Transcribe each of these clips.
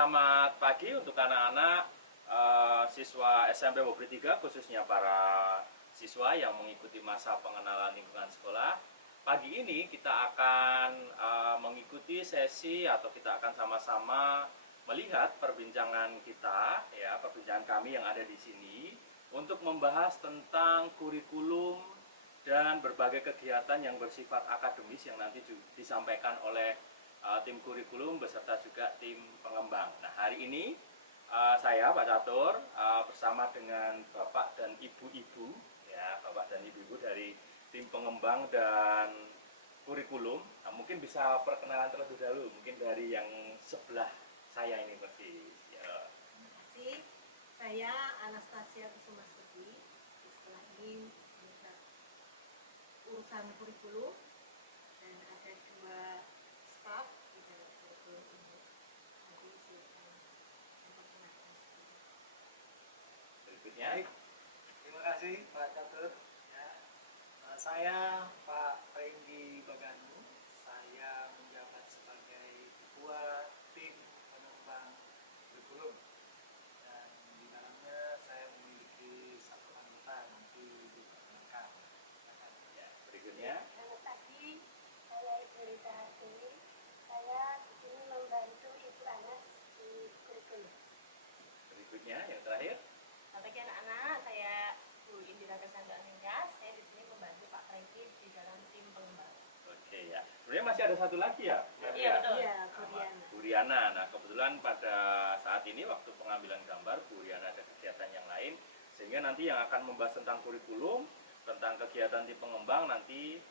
Selamat pagi untuk anak-anak siswa SMP Bogor 3, khususnya para siswa yang mengikuti masa pengenalan lingkungan sekolah. Pagi ini kita akan mengikuti sesi atau kita akan sama-sama melihat perbincangan kita, ya, perbincangan kami yang ada di sini untuk membahas tentang kurikulum dan berbagai kegiatan yang bersifat akademis yang nanti disampaikan oleh tim kurikulum beserta juga tim pengembang. Nah, hari ini saya Pak Catur bersama dengan Bapak dan Ibu-ibu, ya, Bapak dan Ibu-ibu dari tim pengembang dan kurikulum. Nah, mungkin bisa perkenalan terlebih dahulu, mungkin dari yang sebelah saya ini persis. Ya. Terima kasih. Saya Anastasia Kusumasudi. Setelah ini urusan kurikulum dan ada dua staf di dalam kurikulum ini. Nanti silakan memperkenalkan sendiri. Berikutnya. Baik, terima kasih Pak Catur. Ya, saya Pak Renggi Baganu. Saya menjabat sebagai ketua tim pengembang kurikulum. Dan di dalamnya saya memiliki satu anggota nanti diperkenalkan. Ya, berikutnya. Selamat pagi, saya Ibu Rita Hartini. Saya di sini membantu Ibu Anas di kurikulum. Berikutnya, yang terakhir. Selamat pagi anak-anak, saya Bu Indira Kesanto Anindya. Saya di sini membantu Pak Franky di dalam tim pengembang. Oke, ya. Sebenarnya masih ada satu lagi ya. Iya, betul. Iya, Nama Kuriana. Bu Riana. Nah, kebetulan pada saat ini waktu pengambilan gambar Bu Riana ada kegiatan yang lain, sehingga nanti yang akan membahas tentang kurikulum, tentang kegiatan tim pengembang nanti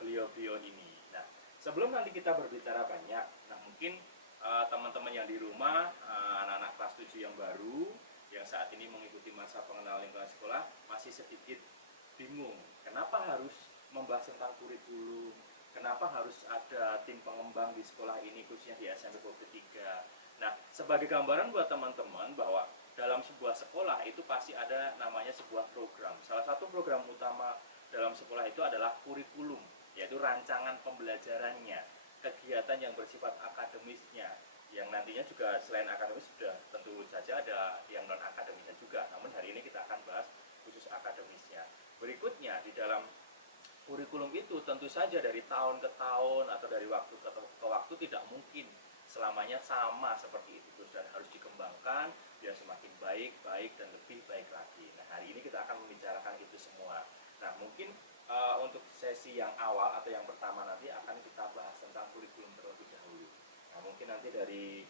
beliau-beliau ini. Nah, sebelum nanti kita berbicara banyak, nah mungkin teman-teman yang di rumah, anak-anak kelas 7 yang baru, yang saat ini mengikuti masa pengenalan lingkungan sekolah, masih sedikit bingung. Kenapa harus membahas tentang kurikulum? Kenapa harus ada tim pengembang di sekolah ini, khususnya di SMP Bogor 3? Nah, sebagai gambaran buat teman-teman bahwa dalam sebuah sekolah itu pasti ada namanya sebuah program. Salah satu program utama dalam sekolah itu adalah kurikulum, yaitu rancangan pembelajarannya, kegiatan yang bersifat akademisnya, yang nantinya juga selain akademis sudah tentu saja ada yang non akademisnya juga. Namun hari ini kita akan bahas khusus akademisnya. Berikutnya di dalam kurikulum itu tentu saja dari tahun ke tahun atau dari waktu ke waktu tidak mungkin selamanya sama seperti itu terus, dan harus dikembangkan biar semakin baik dan lebih baik lagi. Nah, hari ini kita akan membicarakan itu semua. Nah, mungkin untuk sesi yang awal atau yang pertama nanti akan kita bahas tentang kurikulum terlebih dahulu. Nah, mungkin nanti dari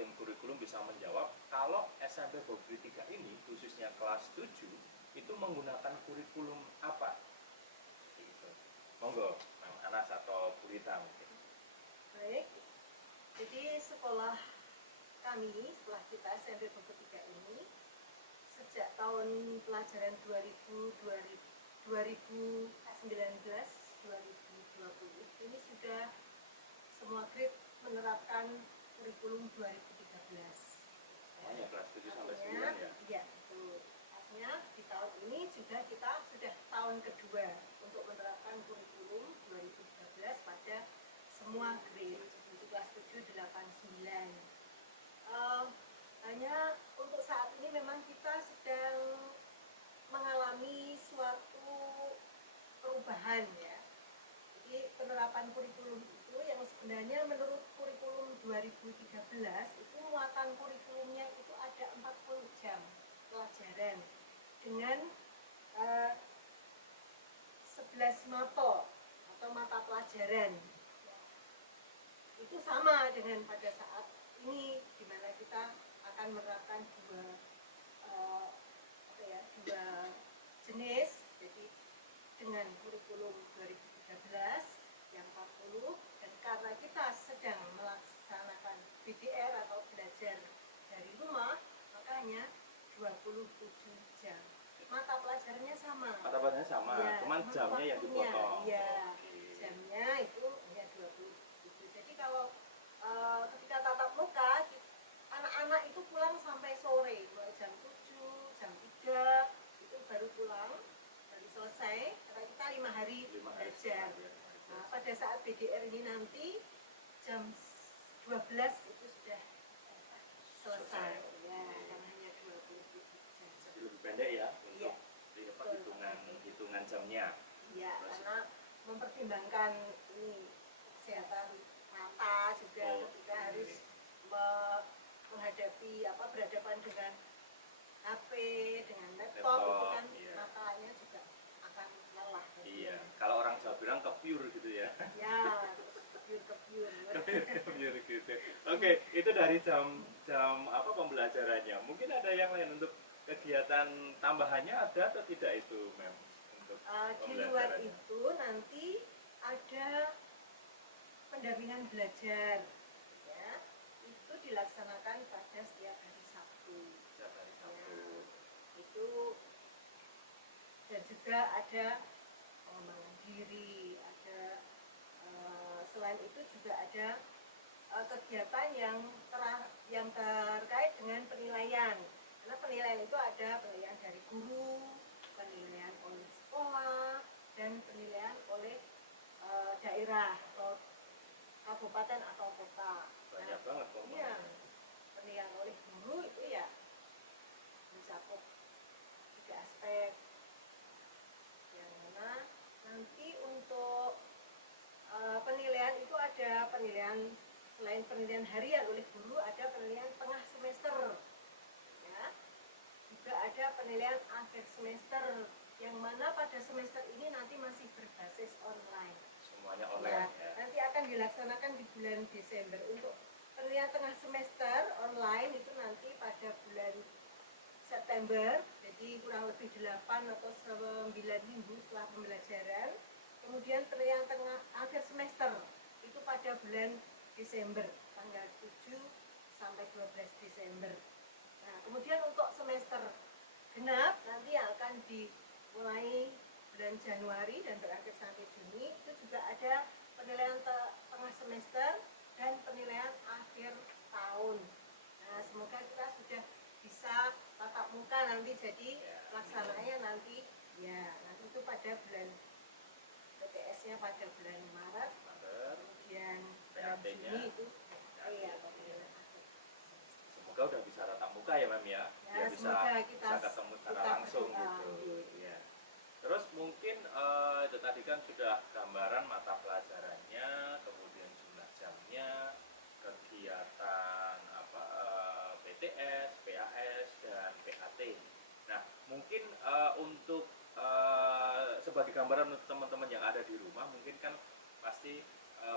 tim kurikulum bisa menjawab kalau SMP Bogor 3 ini khususnya kelas 7 itu menggunakan kurikulum apa? Gitu. Monggo, Mang Anas atau Bu Rita mungkin. Baik. Jadi sekolah kami, sekolah kita SMP Bogor 3 ini sejak tahun pelajaran 2019-2020 ini sudah semua grade menerapkan kurikulum 2013. Semuanya kelas 7 sampai 9 Artinya, ya. iya, betul. Artinya di tahun ini juga kita sudah tahun kedua untuk menerapkan kurikulum 2013 pada semua grade, yaitu kelas 7, 8, 9. Hanya untuk saat ini memang kita sedang mengalami suatu perubahan, ya. Jadi penerapan kurikulum itu yang sebenarnya menurut kurikulum 2013 itu muatan kurikulumnya itu ada 40 jam pelajaran dengan 11 mata atau mata pelajaran. Itu sama dengan pada saat ini di mana kita akan menerapkan dua jenis. Jadi dengan kurikulum 2013 yang 40, dan karena kita sedang melaksanakan BDR atau belajar dari rumah, makanya 27 jam. Mata pelajarannya sama. Mata pelajarannya sama, Ya, cuman jamnya yang dipotong. Iya, Oke. jamnya itu hanya 27. Jadi kalau ketika tatap muka, anak-anak itu pulang sampai sore, jam 7, jam 3 itu baru pulang, baru selesai. Karena kita 5 hari belajar. Nah, pada saat BDR ini nanti jam 12 itu sudah HP, dengan laptop itu Laptop, kan iya. matanya juga akan lelah. Iya, kalau orang Jawa bilang kepiur gitu ya. Ya, kepiur. Kepiur gitu. Oke, itu dari jam apa pembelajarannya. Mungkin ada yang lain untuk kegiatan tambahannya ada atau tidak itu, Mem? Untuk Di luar pembelajarannya. itu nanti ada pendampingan belajar, ya. Itu dilaksanakan pada setiap hari Sabtu. Setiap hari Sabtu. Ya, itu dan juga ada pengembangan diri, ada selain itu juga ada kegiatan yang terkait dengan penilaian. Karena penilaian itu ada penilaian dari guru, penilaian oleh sekolah, dan penilaian oleh daerah atau kabupaten atau kota. Banyak banget Iya, komponennya. penilaian oleh guru itu ya mencakup 3 aspek. Yang mana nanti untuk penilaian itu ada penilaian selain penilaian harian oleh guru, ada penilaian tengah semester, ya. Juga ada penilaian akhir semester, yang mana pada semester ini nanti masih berbasis online. Semuanya Ya, online ya. nanti akan dilaksanakan di bulan Desember. Untuk penilaian tengah semester online itu nanti pada bulan September, jadi kurang lebih 8 atau 9 minggu setelah pembelajaran. Kemudian penilaian tengah akhir semester itu pada bulan Desember, tanggal 7 sampai 12 Desember. Nah, kemudian untuk semester genap nanti yang akan dimulai bulan Januari dan berakhir sampai Juni, itu juga ada penilaian tengah semester dan penilaian akhir tahun. Nah, semoga kita sudah bisa tatap muka nanti, jadi pelaksananya nanti itu pada bulan PTS-nya pada bulan Maret, Maret. kemudian bulan PAT-nya. Juni itu penilaian akhir. Semoga udah bisa tatap muka ya, Mem ya. Ya, Biar bisa semoga kita ketemu secara kita langsung berdoa, gitu. iya. Ya. Terus mungkin itu tadi kan sudah gambaran mata pelajarannya, kemudian jumlah jamnya, kegiatan apa PTS, PAS dan PAT. Nah, mungkin untuk sebagai gambaran untuk teman-teman yang ada di rumah, mungkin kan pasti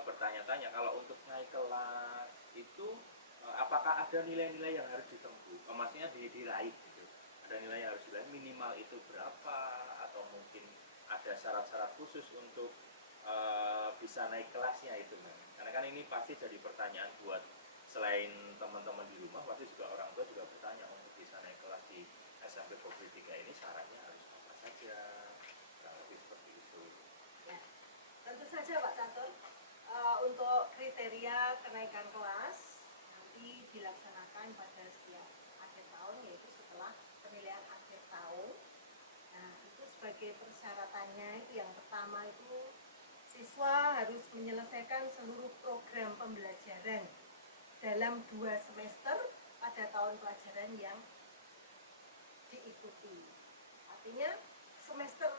bertanya-tanya kalau untuk naik kelas itu apakah ada nilai-nilai yang harus ditempuh, maksudnya diraih gitu. Ada nilai yang harus diraih, minimal itu berapa, atau mungkin ada syarat-syarat khusus untuk bisa naik kelasnya itu, Mem. Karena kan ini pasti jadi pertanyaan buat selain teman-teman di rumah, pasti juga orang tua juga bertanya untuk bisa naik kelas di SMP Pogri 3 ini syaratnya harus apa saja, kurang lebih seperti itu. Ya, tentu saja Pak Catur, untuk kriteria kenaikan kelas nanti dilaksanakan pada setiap akhir tahun, yaitu setelah penilaian akhir tahun. Nah, itu sebagai persyaratannya itu yang pertama itu siswa harus menyelesaikan seluruh program pembelajaran dalam 2 semester pada tahun pelajaran yang diikuti. Artinya semester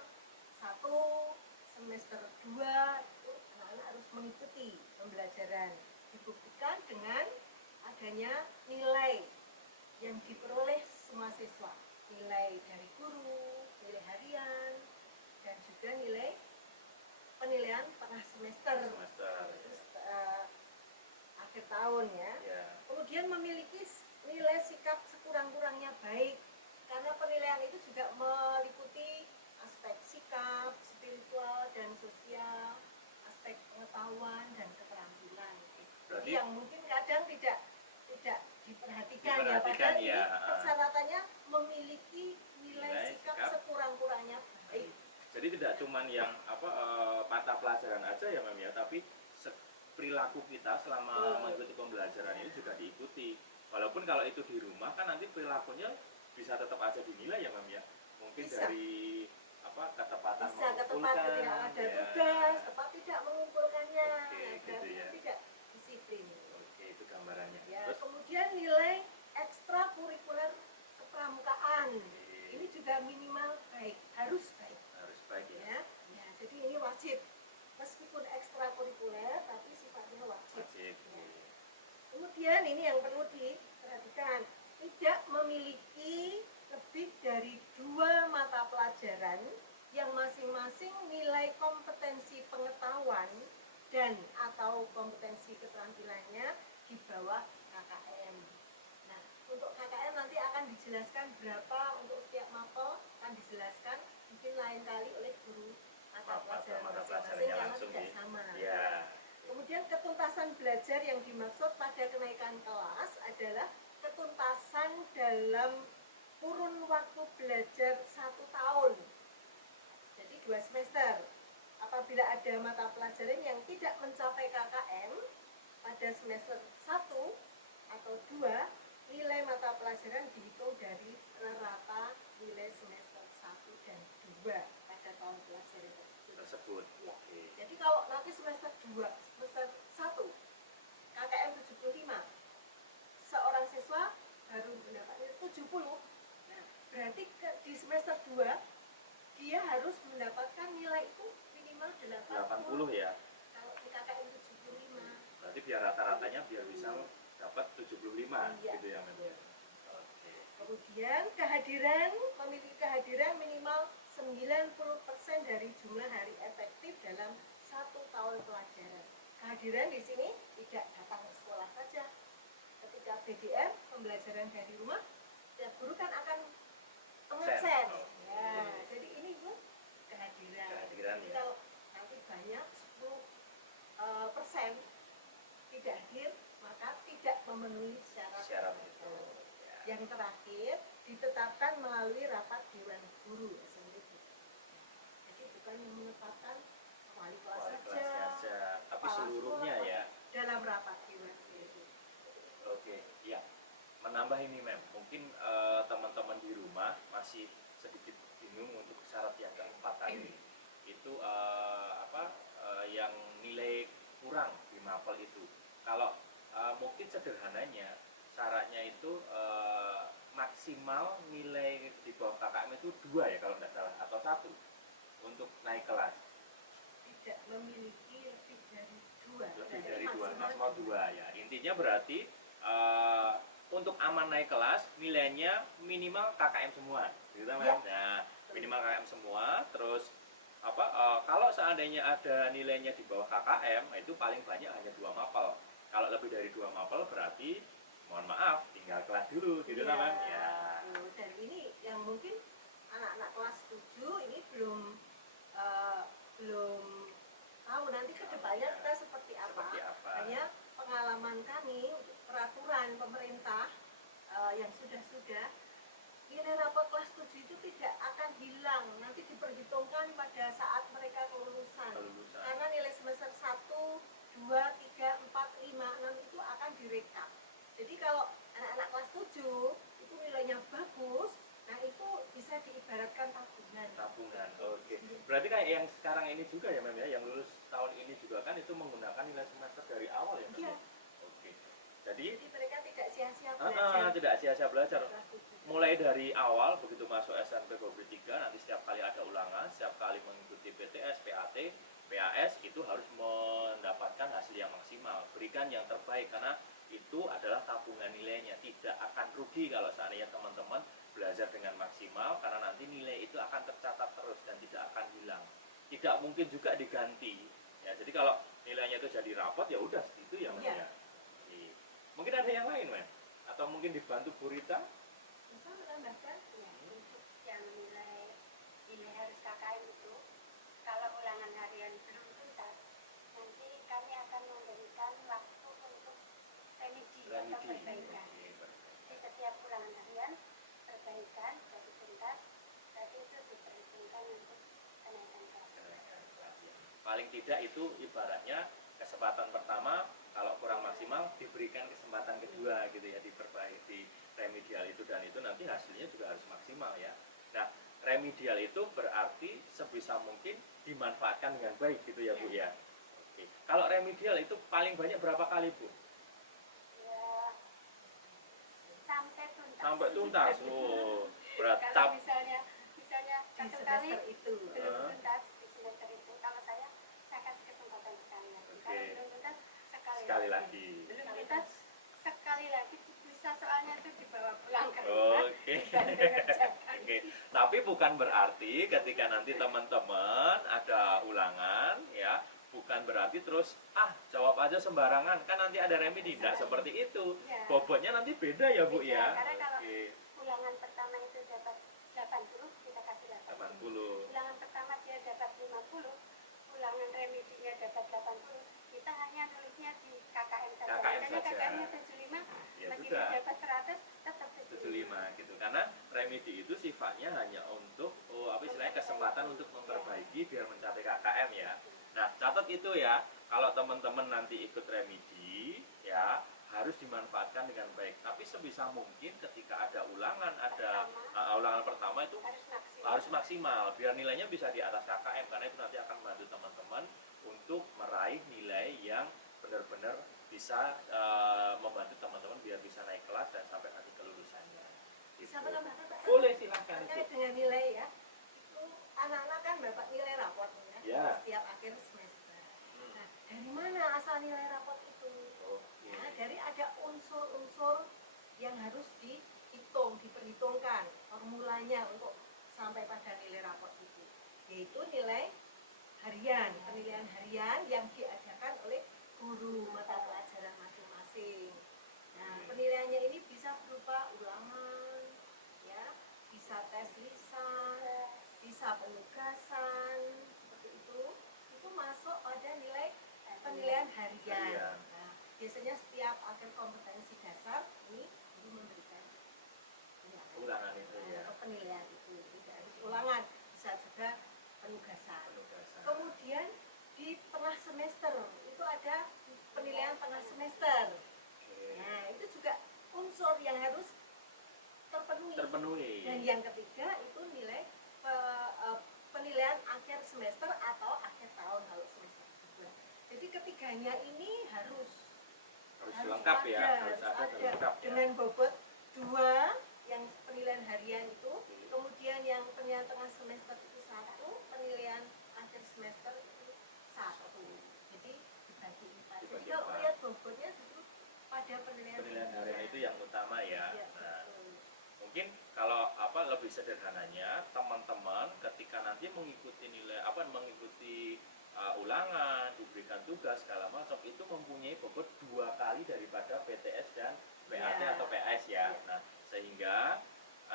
1, semester 2 itu anak-anak harus mengikuti pembelajaran. Dibuktikan dengan adanya nilai yang diperoleh semua siswa. Nilai dari guru, nilai harian, dan juga nilai penilaian tengah semester. Itu akhir tahun ya. Ya. Kemudian memiliki nilai sikap sekurang-kurangnya baik, karena penilaian itu juga meliputi aspek sikap, spiritual dan sosial, aspek pengetahuan dan keterampilan. Jadi Berarti- yang mungkin kadang tidak diperhatikan ya, Diperhatikan, padahal ini ya. persyaratannya memiliki nilai Nilai sikap sikap. sekurang-kurangnya baik. Jadi tidak cuman yang mata pelajaran aja ya, Mem ya, tapi perilaku kita selama mengikuti pembelajaran ini juga diikuti. Walaupun kalau itu di rumah kan nanti perilakunya bisa tetap aja dinilai ya, Mem ya. Mungkin Bisa. dari ketepatan Bisa ke tempat mengumpulkan, ketika ada ya. tugas, tepat tidak mengumpulkannya, Oke, gitu dan ya. tidak disiplin. Oke, itu gambarannya. Ya, Terus kemudian nilai ekstrakurikuler kepramukaan Oke. ini juga minimal baik, harus baik. harus baik ya. Ya, ya, jadi ini wajib. Meskipun ekstrakurikuler, tapi sifatnya wajib. Wajib. Ya. Kemudian ini yang perlu diperhatikan, tidak memiliki lebih dari 2 mata pelajaran yang masing-masing nilai kompetensi pengetahuan dan atau kompetensi keterampilannya di bawah KKM. Nah, untuk KKM nanti akan dijelaskan berapa untuk setiap mapel, akan dijelaskan mungkin lain kali oleh guru mata pelajaran mata masing-masing pelajarannya karena langsung tidak di- sama. Ya. Kemudian ketuntasan belajar yang dimaksud pada kenaikan kelas adalah ketuntasan dalam kurun waktu belajar 1 tahun. Jadi 2 semester. Apabila ada mata pelajaran yang tidak mencapai KKM pada semester 1 atau 2, nilai mata pelajaran dihitung dari rata nilai semester 1 dan 2 pada tahun pelajaran Tersebut. Ya. Oke. Jadi kalau nanti semester 2, semester 1 KKM 75, seorang siswa baru mendapatkan 70. Nah, berarti di semester 2 dia harus mendapatkan nilai itu minimal 80 ya. Kalau di KKM 75. Berarti biar rata-ratanya biar bisa dapat 75 Iya. gitu ya, Mem. Oke. Kemudian memiliki kehadiran minimal 90% dari jumlah hari efektif dalam 1 tahun pelajaran. Kehadiran di sini tidak datang ke sekolah saja. Ketika BDR, pembelajaran dari rumah, setiap guru kan akan mengabsen. Oh. Ya, jadi ini Bu kehadiran. Kehadiran, Jadi ya. kalau nanti banyak 10% tidak hadir, maka tidak memenuhi syarat. Syarat itu. Ya. Yang terakhir ditetapkan melalui rapat dewan guru sendiri. Jadi bukan yang menetapkan wali kelas Wali saja, kelasnya aja, tapi kepala seluruhnya sekolah, ya. dalam rapat dewan guru. Oke, ya. Menambah ini, Mem. Mungkin teman-teman di rumah masih sedikit bingung untuk syarat yang keempat tadi. Itu yang nilai kurang di mapel itu. Kalau mungkin sederhananya syaratnya itu maksimal nilai di bawah KKM itu 2 ya kalau tidak salah, atau 1 untuk naik kelas. Tidak memiliki lebih dari 2. Lebih dari 2, maksimal 2 ya. Intinya berarti untuk aman naik kelas nilainya minimal KKM semua, gitu kan, Mem? Nah, minimal KKM semua. Terus kalau seandainya ada nilainya di bawah KKM, itu paling banyak hanya 2 mapel. Kalau lebih dari 2 mapel berarti mohon maaf tinggal kelas dulu, gitu kan, Mem? Ya. Dan ini yang mungkin anak-anak kelas 7 ini belum tahu nanti kedepannya kita seperti apa. Seperti apa? Hanya pengalaman kami peraturan pemerintah yang sudah nilai rapor kelas 7 itu tidak akan hilang, nanti diperhitungkan pada saat mereka kelulusan. Kelulusan. Karena nilai semester 1, 2, 3, 4, 5, 6 itu akan direkap. Jadi kalau anak-anak kelas 7 itu nilainya bagus, nah itu bisa diibaratkan tabungan. Oke. Berarti kayak yang sekarang ini juga ya, Mem, ya, yang lulus tahun ini juga kan itu menggunakan nilai semester dari awal ya, Mem? Iya. Oke. Jadi Jadi mereka tidak sia-sia belajar. tidak sia-sia belajar. Kelas 7. Mulai dari awal begitu masuk SMP Babri 3, nanti setiap kali ada ulangan, setiap kali mengikuti PTS, PAT, PAS itu harus mendapatkan hasil yang maksimal, berikan yang terbaik karena itu adalah tabungan nilainya. Tidak akan rugi kalau seandainya teman-teman belajar dengan maksimal karena nanti nilai itu akan tercatat terus dan tidak akan hilang. Tidak mungkin juga diganti. Ya, jadi kalau nilainya itu jadi rapot ya udah itu ya, Mas Iya. ya. Oke. Mungkin ada yang lain, Mas? Atau mungkin dibantu Bu Rita? Bisa menambahkan? Ya, untuk yang nilai harus KKM itu, kalau ulangan harian belum tuntas, nanti kami akan memberikan waktu untuk remedi atau perbaikan. Di setiap ulangan harian, perbaikan jadi tuntas, berarti itu diperhitungkan untuk kenaikan kelas. Paling tidak itu ibaratnya kesempatan pertama, kalau kurang maksimal diberikan kesempatan kedua gitu ya, diperbaiki remedial itu, dan itu nanti hasilnya juga harus maksimal ya. Nah, remedial itu berarti sebisa mungkin dimanfaatkan dengan baik gitu ya, Bu ya. Oke. Kalau remedial itu paling banyak berapa kali, Bu? Ya, sampai tuntas. Sampai tuntas. Oh, berat. Kalau misalnya Di satu kali semester itu. belum tuntas di semester itu, kalau saya kasih kesempatan sekali lagi. Oke. Kalau belum tuntas Sekali lagi. belum tuntas sekali lagi bisa, soalnya itu dibawa pulang ke rumah Oke. dan ngerjain Tapi bukan berarti ketika nanti teman-teman ada ulangan ya, bukan berarti terus jawab aja sembarangan, kan nanti ada remedi. Tidak seperti itu. Iya. Bobotnya nanti beda ya Bu Beda, ya. karena kalau Oke, ulangan pertama itu dapat 80, kita kasih 80. 80. Ulangan pertama dia dapat 50, ulangan remedinya dapat 80. Kita hanya nulisnya di KKM saja. KKM Misalnya saja. KKM-nya 75, Ya meskipun sudah. dapat 100, tetap 75. 75 gitu. Karena remedi itu sifatnya hanya untuk istilahnya kesempatan untuk memperbaiki biar mencapai KKM ya. Nah, catat itu ya. Kalau teman-teman nanti ikut remedi ya, harus dimanfaatkan dengan baik. Tapi sebisa mungkin ketika ada ulangan, ulangan pertama itu harus maksimal biar nilainya bisa di atas KKM, karena itu nanti akan membantu teman-teman untuk meraih nilai yang benar-benar bisa membantu teman-teman biar bisa naik kelas dan sampai nanti kelulusannya. Gitu. Bisa menambahkan Pak? Boleh, silahkan Terkait itu. dengan nilai ya, itu anak-anak kan dapat nilai raportnya Ya. setiap akhir semester. Nah, dari mana asal nilai raport itu? Oke. Nah, dari ada unsur-unsur yang harus diperhitungkan formulanya untuk sampai pada nilai raport itu, yaitu nilai harian, penilaian harian yang diadakan oleh guru mata pelajaran masing-masing. Nah, penilaiannya ini bisa berupa ulangan, ya, bisa tes lisan, bisa penugasan, seperti itu. Itu masuk pada nilai penilaian harian. Harian. Nah, biasanya setiap akhir kompetensi dasar ini guru memberikan Ulangan itu ya. atau penilaian itu. Tidak harus ulangan, bisa juga penugasan. Penugasan. Kemudian di tengah semester itu ada penilaian tengah semester. Oke. Nah, itu juga unsur yang harus terpenuhi. Terpenuhi. Dan yang ketiga itu nilai penilaian akhir semester atau akhir tahun kalau semester kedua. Jadi ketiganya ini harus lengkap ya, harus ada dan lengkap ya. dengan bobot 2 yang penilaian harian itu, kemudian yang penilaian tengah semester itu 1, penilaian akhir semester itu 1. Jadi dibagi 4. Jadi Dibagi kalau 4. lihat bobotnya justru pada penilaian harian itu yang utama ya. Iya, Nah, betul. mungkin kalau lebih sederhananya, teman-teman ketika nanti mengikuti mengikuti ulangan, diberikan tugas segala macam, itu mempunyai bobot 2 kali daripada PTS dan PAT Ya. atau PAS ya. Ya. Nah, sehingga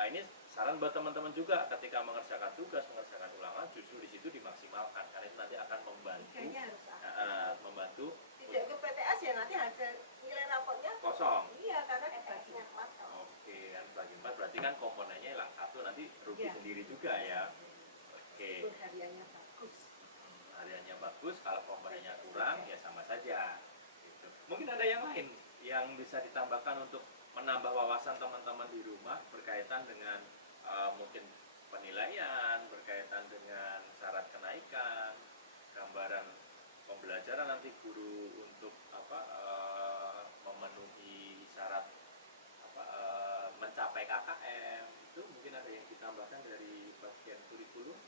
ini saran buat teman-teman juga ketika mengerjakan tugas, mengerjakan ulangan, justru di situ dimaksimalkan karena itu nanti akan membantu Tiganya harus ada. membantu Tidak ke PTS ya nanti hasil nilai raportnya kosong. iya karena dibagi PTS-nya kosong. Oke, kan bagi 4 berarti kan komponennya hilang 1, nanti rugi Iya. sendiri juga ya. Oke. meskipun hariannya bagus. Hariannya bagus, kalau komponennya kurang ya sama saja. Gitu. Mungkin ada yang lain yang bisa ditambahkan untuk menambah wawasan teman-teman di rumah berkaitan dengan mungkin penilaian, berkaitan dengan syarat kenaikan, gambaran pembelajaran nanti guru untuk memenuhi syarat mencapai KKM, itu mungkin ada yang ditambahkan dari bagian kurikulum.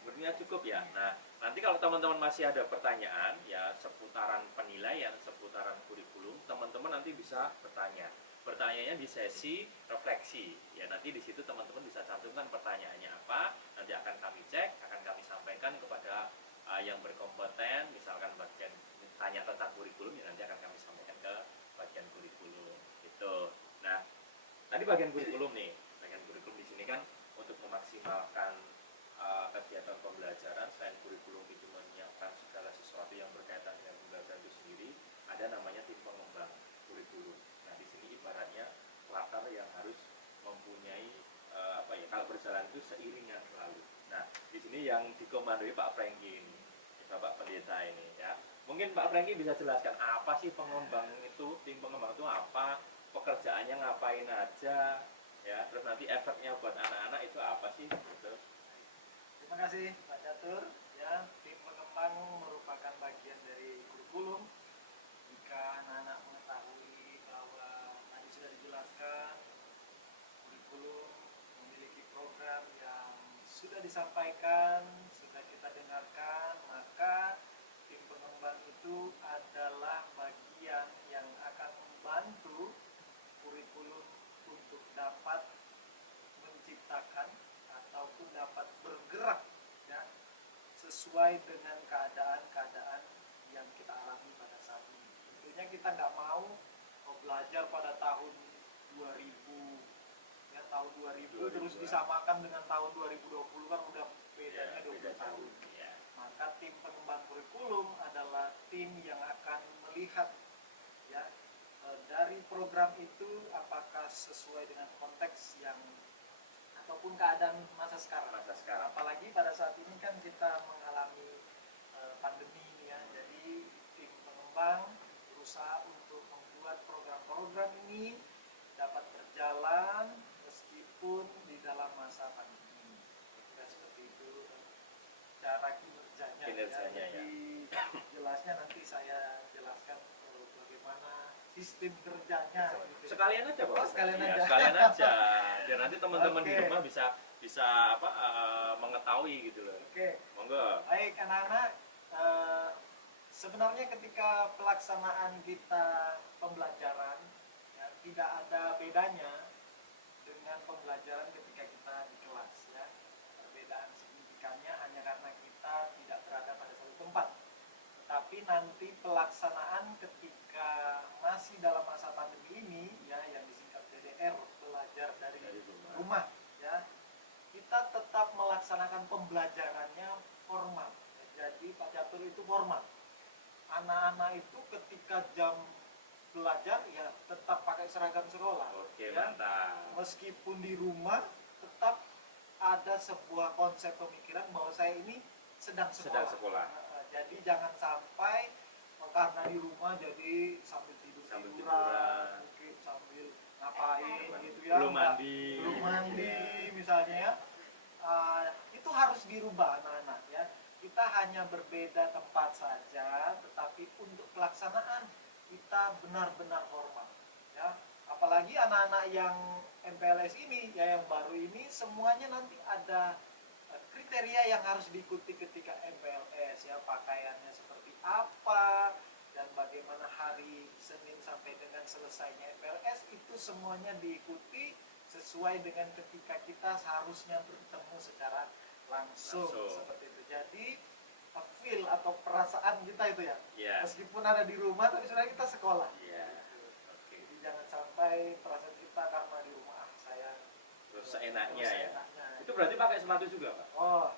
Sepertinya cukup ya. Nah, nanti kalau teman-teman masih ada pertanyaan ya seputaran penilaian, seputaran kurikulum, teman-teman nanti bisa bertanya. Pertanyaannya di sesi refleksi. Ya, nanti di situ teman-teman bisa cantumkan pertanyaannya apa, nanti akan kami cek, akan kami sampaikan kepada yang berkompeten, misalkan bagian tanya tentang kurikulum ya nanti akan kami sampaikan ke bagian kurikulum. Gitu. Nah, tadi bagian kurikulum nih. Bagian kurikulum di sini kan untuk memaksimalkan kegiatan pembelajaran, selain kurikulum itu menyiapkan segala sesuatu yang berkaitan dengan pembelajaran itu sendiri, ada namanya tim pengembang kurikulum. Nah, di sini ibaratnya latar yang harus mempunyai kalau berjalan itu seiringan selalu. Nah, di sini yang dikomandoi Pak Franky ini, Bapak Pendeta ini ya. Mungkin Pak Franky bisa jelaskan apa sih pengembang itu, tim pengembang itu apa, pekerjaannya ngapain aja, ya, terus nanti efeknya buat anak-anak itu apa sih? Gitu. Terima kasih Pak Catur. Ya, tim pengembang merupakan bagian dari kurikulum. Jika anak-anak mengetahui bahwa tadi sudah dijelaskan, kurikulum memiliki program yang sudah disampaikan, sudah kita dengarkan, maka tim pengembang itu adalah bagian yang akan membantu kurikulum untuk dapat sesuai dengan keadaan-keadaan yang kita alami pada saat ini. Tentunya kita nggak mau belajar pada tahun 2000, ya tahun 2000 terus 2000-an. disamakan dengan tahun 2020 kan udah bedanya Ya, 20 beda tahun. Ya. Maka tim pengembang kurikulum adalah tim yang akan melihat ya dari program itu apakah sesuai dengan konteks yang ataupun keadaan masa sekarang. Masa sekarang. Apalagi pada saat ini kan kita mengalami pandemi ini ya. Jadi tim pengembang berusaha untuk membuat program-program ini dapat berjalan meskipun di dalam masa pandemi. Kira seperti itu cara kinerjanya. Kinerjanya, ya. Lebih jelasnya nanti saya jelaskan bagaimana sistem kerjanya. Gitu. Sekalian aja Pak. Oh, sekalian Iya, aja. sekalian aja. Biar nanti teman-teman di Oke. rumah bisa mengetahui gitu loh. Oke. Monggo. Baik anak-anak, sebenarnya ketika pelaksanaan kita pembelajaran ya, tidak ada bedanya dengan pembelajaran ketika kita di kelas ya. Perbedaan signifikannya hanya karena kita tidak berada pada satu tempat. Tapi nanti pelaksanaan ketika masih dalam masa pandemi ini ya yang disingkat DDR, belajar dari Dari rumah ya, kita tetap melaksanakan pembelajarannya formal. Jadi Pak Catur itu formal. Anak-anak itu ketika jam belajar ya tetap pakai seragam sekolah. Oke, ya. mantap. Meskipun di rumah tetap ada sebuah konsep pemikiran bahwa saya ini sedang sekolah. Sedang sekolah. Jadi jangan sampai karena di rumah jadi sambil Sambil tiduran, tiduran. mungkin sambil ngapain gitu ya. Belum nggak- mandi. belum mandi misalnya ya. Itu harus dirubah anak-anak ya. Kita hanya berbeda tempat saja, tetapi untuk pelaksanaan kita benar-benar formal ya. Apalagi anak-anak yang MPLS ini ya, yang baru ini semuanya nanti ada kriteria yang harus diikuti ketika MPLS ya, pakaiannya seperti apa dan bagaimana hari Senin sampai dengan selesainya MPLS itu semuanya diikuti sesuai dengan ketika kita seharusnya bertemu secara langsung. Seperti itu. Jadi feel atau perasaan kita itu ya, Iya. meskipun ada di rumah tapi sebenarnya kita sekolah. Iya. Oke. Jadi jangan sampai perasaan kita karena di rumah saya Terus seenaknya terus ya. seenaknya. Itu berarti pakai sepatu juga, Pak? Oh,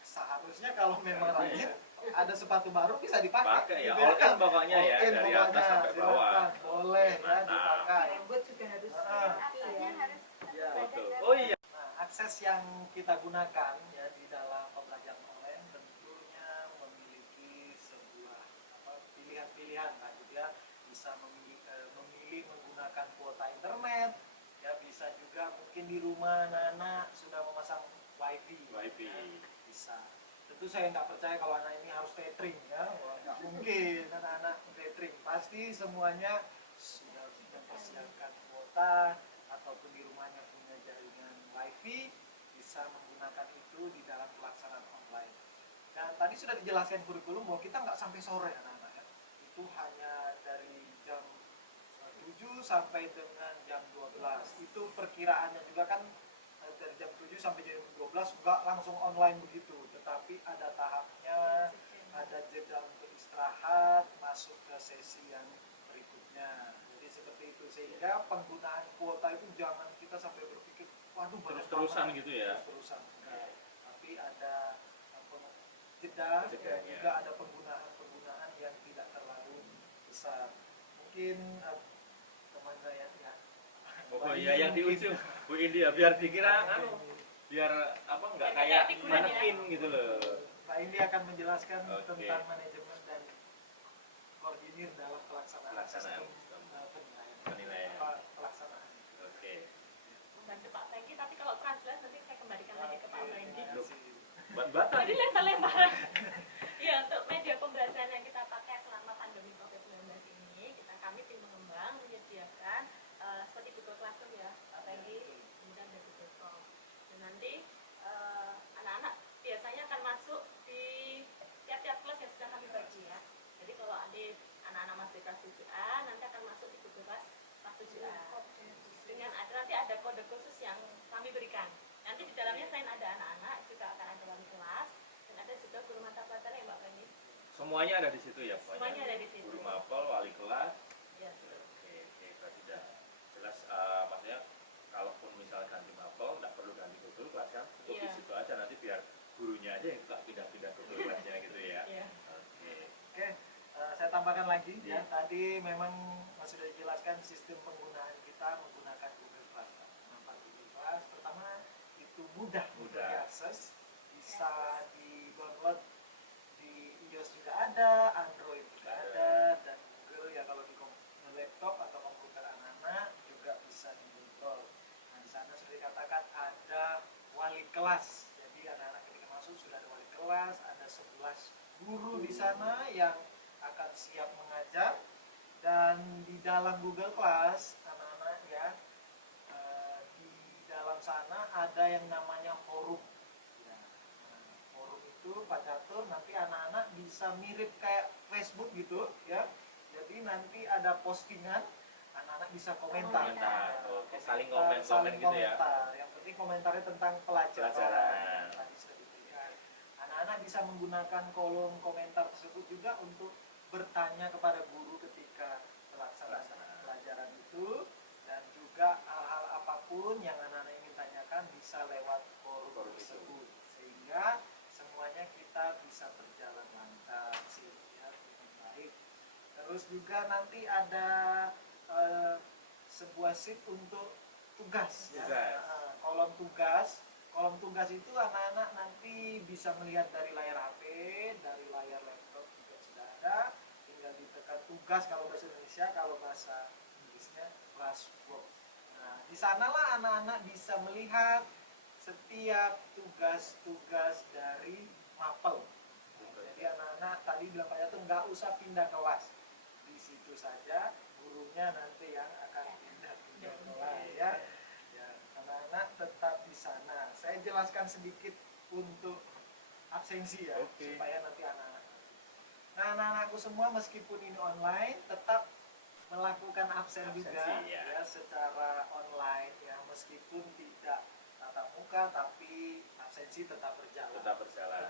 seharusnya kalau memang Seharusnya rajin ada sepatu baru bisa dipakai. Pakai ya, Gitu all in pokoknya ya, All in dari pokoknya, atas sampai bawah. silakan, boleh ya Mantap. dipakai. Rambut juga harus Ah. Apanya harus Ya. Betul. Oh iya. Nah, akses yang kita gunakan ya di dalam pembelajaran online tentunya memiliki sebuah pilihan-pilihan. Nah, juga bisa memilih menggunakan kuota internet. Ya, bisa juga mungkin di rumah anak-anak sudah memasang wifi. Wifi. Ya, bisa. Tentu saya nggak percaya kalau anak ini harus tethering ya. Wah, nggak mungkin anak-anak tethering. Pasti semuanya sudah mempersiapkan kuota ataupun di rumahnya punya jaringan wifi, bisa menggunakan itu di dalam pelaksanaan online. Dan tadi sudah dijelaskan kurikulum bahwa kita nggak sampai sore anak-anak ya. Itu hanya dari jam 7 sampai dengan jam 12. Itu perkiraannya juga kan dari jam 7 sampai jam 12 nggak langsung online begitu, tetapi ada tahapnya, ada jeda untuk istirahat, masuk ke sesi yang berikutnya. Jadi seperti itu, sehingga penggunaan kuota itu jangan kita sampai berpikir waduh banyak Terus-terusan banget. gitu ya. Terus-terusan. Nah, tapi ada jeda, Jedanya. juga ada penggunaan yang tidak terlalu besar. Mungkin teman saya ya. Oh iya, yang di ujung Bu India biar dikira biar apa enggak Biar kayak kayak figuran ya. manekin gitu loh. Pak Indi akan menjelaskan Oke. tentang manajemen dan koordinir dalam pelaksanaan Pelaksanaan sistem penilaian. penilaian. Pelaksanaan. Oke. Membantu Pak Franky, tapi kalau kurang jelas nanti saya kembalikan lagi ke Pak Franky. Terima kasih. Buat-buatan. Jadi lempar-lemparan. Ya, untuk media pembelajaran yang kita pakai selama pandemi COVID-19 ini, kami tim pengembang menyediakan seperti Google Classroom ya, Pak Franky, kemudian ada Google Form. Dan nanti anak-anak biasanya akan masuk di tiap-tiap kelas yang sudah kami bagi ya. Jadi kalau ada anak-anak masuk di kelas 7A, nanti akan masuk di Google Class kelas 7A. Dengan nanti ada kode khusus yang kami berikan. Nanti di dalamnya selain ada anak-anak juga akan ada wali kelas dan ada juga guru mata semuanya ada di situ ya pokoknya. Semuanya ada di situ. Guru mapel, wali kelas. Ya. Oke, berarti udah jelas. Maksudnya kalaupun misal ganti mapel nggak perlu ganti Google Class kan, cukup di Iya. situ aja, nanti biar gurunya aja yang nggak pindah-pindah Google Class-nya gitu ya. Iya. Oke. Oke, saya tambahkan lagi Iya. ya. Tadi memang Mas sudah dijelaskan sistem penggunaan kita menggunakan Google Class. Kenapa Google Class? Pertama, itu mudah untuk Mudah. diakses, bisa di-download di iOS juga ada, Android juga ada, dan Google ya kalau di laptop atau komputer anak-anak juga bisa di-download. Nah, di sana sudah dikatakan ada wali kelas. Jadi anak-anak ketika masuk sudah ada wali kelas, ada 11 guru di sana yang akan siap mengajar, dan di dalam Google Class anak-anak ya, di dalam sana ada yang namanya forum. Ya, nah, forum itu Pak Catur nanti anak-anak bisa mirip kayak Facebook gitu ya. Jadi nanti ada postingan, anak-anak bisa komentar. Komentar. Oke, saling Komentar, komen-komen gitu ya. komentar. Yang penting komentarnya tentang pelajaran. Pelajaran. Tadi sudah diberikan. Anak-anak bisa menggunakan kolom komentar tersebut juga untuk bertanya kepada guru ketika pelaksanaan pelajaran itu, dan juga hal-hal apapun yang anak-anak ingin tanyakan bisa lewat forum Forum itu. tersebut, sehingga semuanya kita bisa berjalan lancar sih ya, dengan baik. Terus juga nanti ada sebuah sheet untuk tugas ya. Tugas. Kolom tugas itu anak-anak nanti bisa melihat dari layar HP, dari layar laptop juga sudah ada. Tinggal ditekan tugas kalau bahasa Indonesia, kalau bahasa Inggrisnya classwork. Nah, di sanalah anak-anak bisa melihat setiap tugas-tugas dari mapel. Jadi anak-anak tadi bilang Pak Yato nggak usah pindah kelas, di situ saja gurunya nanti yang akan pindah kelas ya. Ya, anak-anak tetap di sana. Saya jelaskan sedikit untuk absensi ya, Oke. supaya nanti anak-anak. Nah, anak-anakku semua meskipun ini online tetap melakukan absen juga Absensi, ya. ya, secara online ya, meskipun tidak tatap muka tapi absensi tetap berjalan.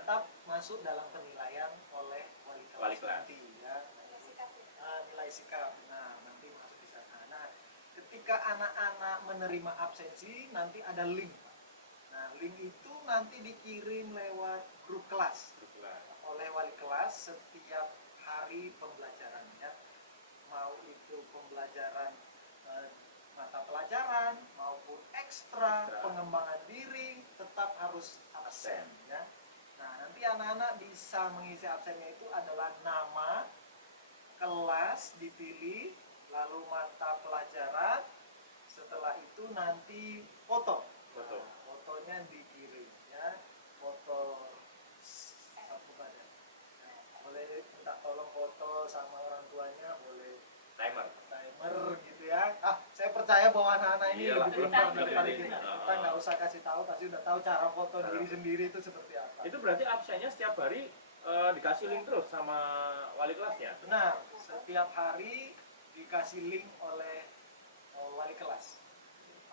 Tetap masuk dalam penilaian oleh wali kelas, Wali kelas. nanti ya. sikap ya. Nilai sikap. Nah, nanti masuk di sana. Nah, ketika anak-anak menerima absensi nanti ada link. Nah, link itu nanti dikirim lewat grup kelas oleh wali kelas setiap hari pembelajaran ya. Mau itu pembelajaran mata pelajaran maupun ekstra, pengembangan diri, tetap harus absen ya. Nah, nanti anak-anak bisa mengisi absennya itu adalah nama, kelas dipilih, lalu mata pelajaran, setelah itu nanti foto. Foto. Nah, fotonya dikirim ya, foto sapu badan. Nah, boleh minta tolong foto sama orang tuanya, boleh Timer. timer gitu ya. Saya percaya bahwa anak-anak ini Iyalah, lebih belum pintar tahu daripada ini. kita. Kita nggak usah kasih tahu, pasti udah tahu cara foto diri sendiri itu seperti apa. Itu berarti absennya setiap hari dikasih link terus sama wali kelasnya. Benar, setiap hari dikasih link oleh wali kelas.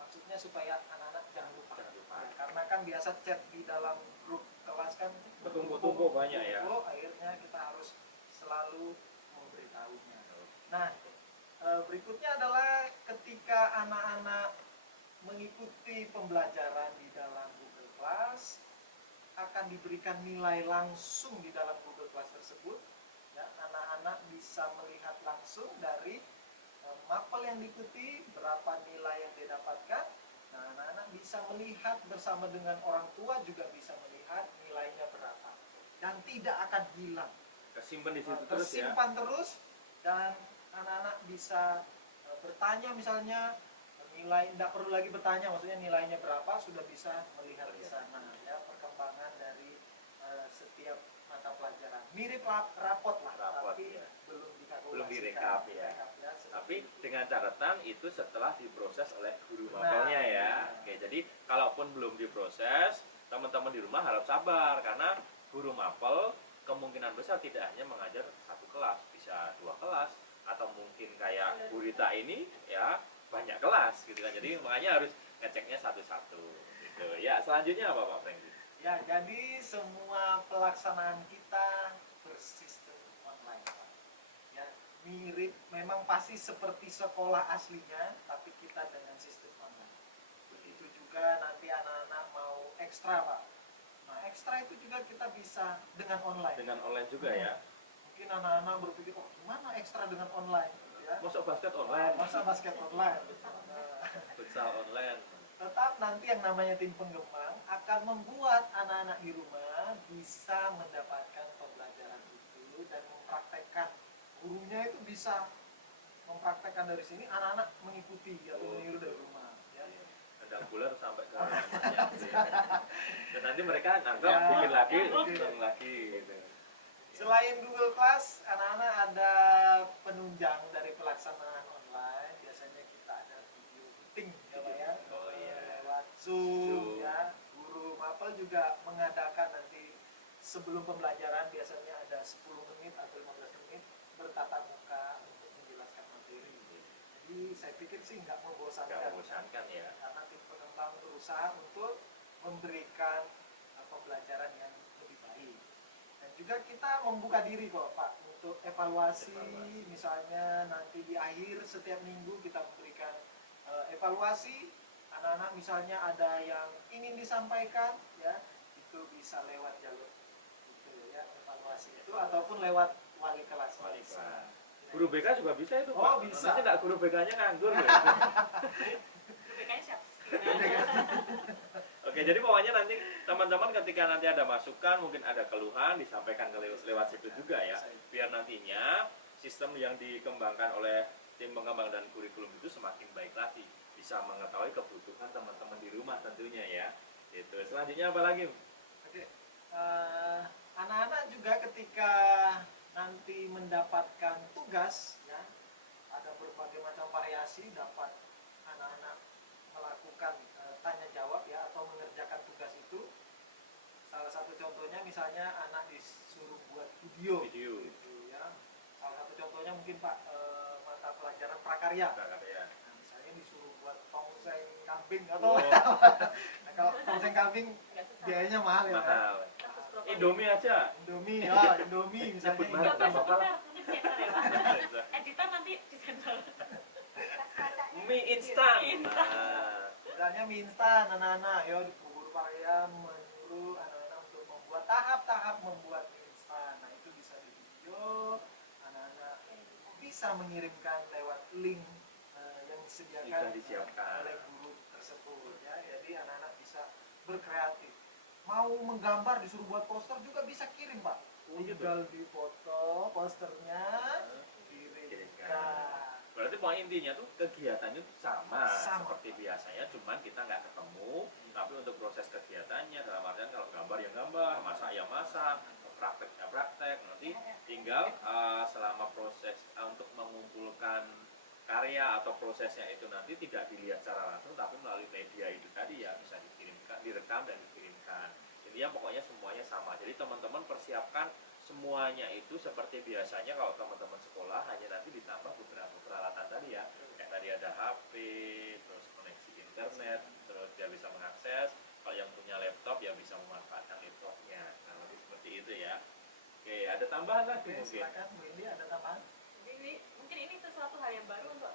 Maksudnya supaya anak-anak jangan lupa. Jangan lupa. Ya, karena kan biasa chat di dalam grup kelas kan Bertumpuk-tumpuk banyak ya. akhirnya kita harus selalu memberitahunya. Nah, berikutnya adalah ketika anak-anak mengikuti pembelajaran di dalam Google Class, akan diberikan nilai langsung di dalam Google Class tersebut. Ya, anak-anak bisa melihat langsung dari mapel yang diikuti, berapa nilai yang didapatkan. Nah, anak-anak bisa melihat bersama dengan orang tua juga bisa melihat nilainya berapa. Dan tidak akan hilang. Kesimpan di situ terus ya. Tersimpan terus, dan anak-anak bisa bertanya misalnya nilai, tidak perlu lagi bertanya maksudnya nilainya berapa, sudah bisa melihat di sana ya, perkembangan dari setiap mata pelajaran. Mirip rapot lah, Rapot, tapi ya. belum dikalkulasikan. Belum direkap ya. Tapi dengan catatan itu setelah diproses oleh guru Nah, mapelnya ya. iya. Oke, jadi kalaupun belum diproses, teman-teman di rumah harap sabar karena guru mapel kemungkinan besar tidak hanya mengajar satu kelas, bisa 2 kelas atau mungkin kayak Bu Rita ini ya banyak kelas gitu kan. Jadi makanya harus ngeceknya satu-satu gitu. Ya, selanjutnya apa Pak Franky? Ya, jadi semua pelaksanaan kita bersistem mirip, memang pasti seperti sekolah aslinya, tapi kita dengan sistem online. Begitu juga nanti anak-anak mau ekstra Pak. Nah ekstra itu juga kita bisa dengan online. Dengan online juga ya. Mungkin anak-anak berpikir, oh gimana ekstra dengan online? Ya. Masuk basket online, Masa basket online. Nah, futsal online. tetap nanti yang namanya tim pengembang akan membuat anak-anak di rumah bisa mendapatkan pembelajaran itu dan mempraktekkan. Gurunya itu bisa mempraktekkan dari sini, anak-anak mengikuti atau meniru dari rumah. Ya. Ada bulan sampai ke rumahnya. Dan nanti mereka nangkep, Ya. bikin lagi, ulang lagi gitu. Selain Google Class, anak-anak ada penunjang dari pelaksanaan online. Biasanya kita ada video meeting, ya Pak ya. Oh iya. Lewat Zoom, Zoom. ya. Guru Mapel juga mengadakan nanti sebelum pembelajaran biasanya ada 10 menit atau 15 menit bertatap muka untuk menjelaskan materi. Jadi saya pikir sih nggak Gak membosankan. membosankan ya. Karena tim pengembang berusaha untuk memberikan pembelajaran yang lebih baik. Dan juga kita membuka diri kok Pak untuk evaluasi. Misalnya nanti di akhir setiap minggu kita memberikan evaluasi. Anak-anak misalnya ada yang ingin disampaikan, ya itu bisa lewat jalur itu ya evaluasi itu ataupun lewat wali kelas. Wali kelas. Guru BK juga bisa itu Oh, Pak. bisa. Nanti nggak guru BK-nya nganggur loh. BKN siap. Oke, jadi pokoknya nanti teman-teman ketika nanti ada masukan, mungkin ada keluhan, disampaikan ke lewat situ juga ya. Biar nantinya sistem yang dikembangkan oleh tim pengembang dan kurikulum itu semakin baik lagi. Bisa mengetahui kebutuhan teman-teman di rumah tentunya ya. Gitu. Selanjutnya apa lagi? Oke, anak-anak juga ketika nanti mendapatkan tugas, ya, ada berbagai macam variasi dapat anak-anak melakukan tanya jawab ya atau mengerjakan tugas itu. Salah satu contohnya misalnya anak disuruh buat video, Video. gitu, ya. Salah satu contohnya mungkin Pak mata pelajaran prakarya. Ya. Nah, misalnya disuruh buat tongseng kambing atau Oh, nah, kalau tongseng kambing Nggak susah. biayanya mahal ya Pak. mahal. Terus brokoli. Indomie aja. Indomie ya, Indomie misalnya. Nyebut Nggak merek. usah sebentar, mungkin sensor ya Pak. Editan nanti disensor. Pas-pasaknya Mie instan. Instan. Nah, Misalnya mie instan, anak-anak ya guru pakaian menyuruh anak-anak untuk membuat tahap-tahap membuat mie instan. Nah itu bisa di video, anak-anak bisa mengirimkan lewat link yang disediakan Sudah disiapkan. oleh guru tersebut ya. Jadi anak-anak bisa berkreatif. Mau menggambar disuruh buat poster juga bisa kirim Pak. Oh, gitu. Tinggal dipoto posternya, kirimkan. berarti poin intinya tuh kegiatannya tuh sama, Sama. seperti biasanya, cuman kita nggak ketemu, tapi untuk proses kegiatannya dalam artian kalau gambar ya gambar, masak ya masak, praktek ya praktek, nanti tinggal selama proses untuk mengumpulkan karya atau prosesnya itu nanti tidak dilihat secara langsung, tapi melalui media itu tadi ya bisa dikirimkan, direkam dan dikirimkan. Intinya pokoknya semuanya sama. Jadi teman-teman persiapkan semuanya itu seperti biasanya kalau teman-teman sekolah, hanya nanti ditambah beberapa peralatan tadi ya, kayak tadi ada HP, terus koneksi internet, terus dia bisa mengakses. Kalau yang punya laptop ya bisa memanfaatkan laptopnya. Nah, lebih seperti itu ya. Oke, ada tambahan lagi Oke, mungkin. silakan Bu Indi ada tambahan? Jadi mungkin ini sesuatu hal yang baru untuk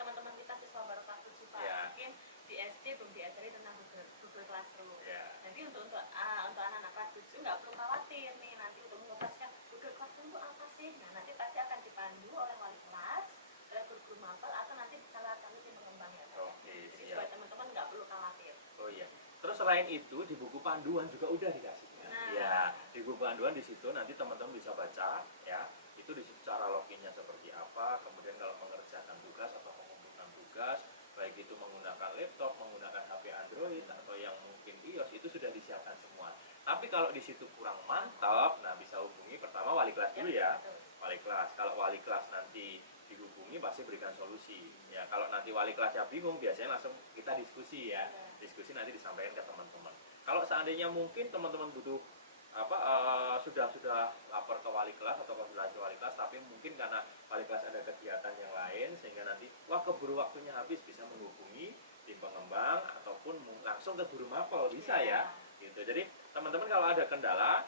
teman-teman kita siswa baru kelas 7 Pak. Ya. Mungkin di SD belum diajari tentang Google Classroom. Ya. Nanti untuk anak-anak kelas 7 nggak perlu khawatir nih nanti untuk mengoperasikan Google Classroom itu apa sih? Nah nanti pasti akan dipandu oleh wali kelas, oleh guru mapel atau nanti bisa lewat kami tim pengembang ya Pak. Oke, Jadi siap. supaya teman-teman nggak perlu khawatir. Oh iya. Terus selain itu di buku panduan juga udah dikasih. Nah. Ya, di buku panduan di situ nanti teman-teman bisa baca ya. Itu di situ cara loginnya seperti apa, kemudian kalau mengerjakan tugas atau mengumpulkan tugas, baik itu menggunakan laptop, menggunakan HP Android atau yang mungkin iOS, itu sudah disiapkan semua. Tapi kalau di situ kurang mantap, nah bisa hubungi pertama wali kelas dulu ya. Betul. Wali kelas. Kalau wali kelas nanti dihubungi pasti berikan solusi. Ya, kalau nanti wali kelasnya bingung, biasanya langsung kita diskusi ya. Diskusi nanti disampaikan ke teman-teman. Kalau seandainya mungkin teman-teman butuh sudah lapor ke wali kelas atau konsultasi wali kelas, tapi mungkin karena wali kelas ada kegiatan yang lain sehingga nanti keburu waktunya habis, bisa menghubungi tim pengembang ataupun langsung ke guru mapel bisa ya. Gitu. Jadi teman-teman kalau ada kendala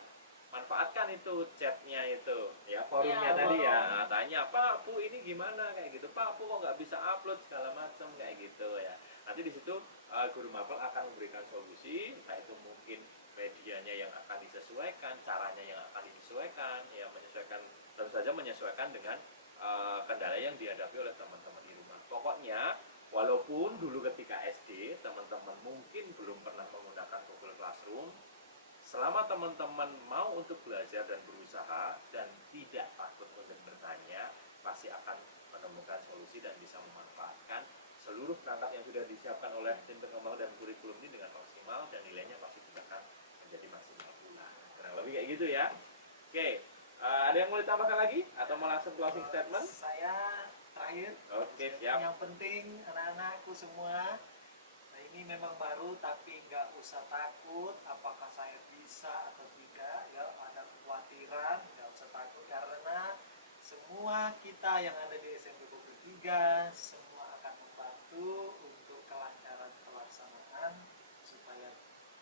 manfaatkan itu chatnya itu ya, forumnya Ya, tadi ya. forum. Nah, tanya Pak Bu ini gimana kayak gitu, Pak Bu kok nggak bisa upload segala macam kayak gitu ya. Nanti di situ guru mapel akan memberikan solusi, entah itu mungkin medianya yang akan disesuaikan, caranya yang akan disesuaikan, ya menyesuaikan, tentu saja menyesuaikan dengan kendala yang dihadapi oleh teman-teman di rumah. Pokoknya walaupun dulu ketika SD teman-teman mungkin belum pernah menggunakan Google Classroom, selama teman-teman mau untuk belajar dan berusaha dan tidak takut untuk bertanya, pasti akan menemukan solusi dan bisa memanfaatkan seluruh perangkat yang sudah disiapkan oleh tim pengembang dan kurikulum ini dengan maksimal, dan nilainya pasti juga akan menjadi maksimal pula. Kurang lebih kayak gitu ya. Oke, ada yang mau ditambahkan lagi atau mau langsung closing statement? Saya terakhir. Oke, siap. Yang penting anak-anakku semua, nah ini memang baru tapi nggak usah takut apakah saya bisa atau tidak ya, ada kekhawatiran, nggak usah takut karena semua kita yang ada di SMP Bogor 3 semua akan membantu untuk kelancaran pelaksanaan supaya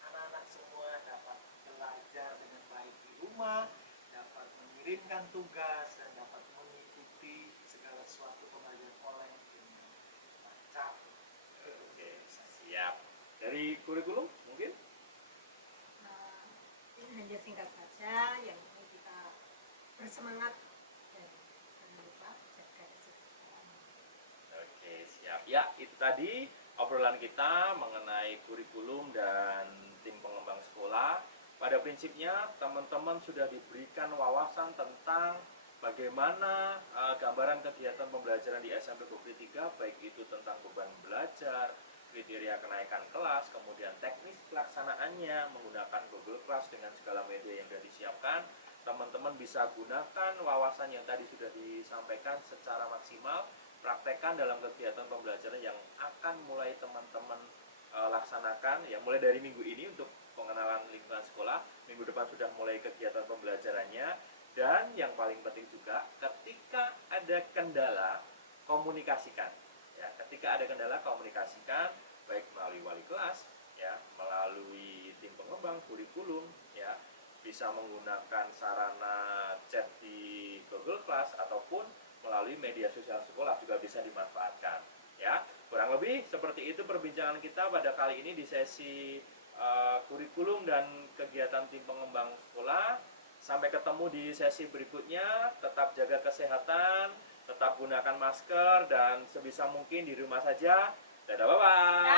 anak-anak semua dapat belajar dengan baik di rumah, dapat mengirimkan tugas dan dapat mengikuti segala sesuatu pembelajaran online dengan lancar. Oke, siap. Dari kurikulum mungkin? Nah, ini hanya singkat saja, yang penting kita bersemangat dan jangan lupa jaga kesehatan. Oke, siap. Ya, itu tadi obrolan kita mengenai kurikulum dan tim pengembang sekolah. Pada prinsipnya, teman-teman sudah diberikan wawasan tentang bagaimana gambaran kegiatan pembelajaran di SMP Bogor 3, baik itu tentang beban belajar, kriteria kenaikan kelas, kemudian teknis pelaksanaannya menggunakan Google Class dengan segala media yang sudah disiapkan. Teman-teman bisa gunakan wawasan yang tadi sudah disampaikan secara maksimal, praktekkan dalam kegiatan pembelajaran yang akan mulai teman-teman laksanakan ya, mulai dari minggu ini untuk pengenalan lingkungan sekolah. Minggu depan sudah mulai kegiatan pembelajarannya, dan yang paling penting juga ketika ada kendala komunikasikan ya, ketika ada kendala komunikasikan, baik melalui wali kelas ya, melalui tim pengembang kurikulum ya, bisa menggunakan sarana chat di Google Class ataupun melalui media sosial sekolah juga bisa dimanfaatkan ya. Kurang lebih seperti itu perbincangan kita pada kali ini di sesi kurikulum dan kegiatan tim pengembang sekolah. Sampai ketemu di sesi berikutnya. Tetap jaga kesehatan, tetap gunakan masker, dan sebisa mungkin di rumah saja. Dadah, bye-bye.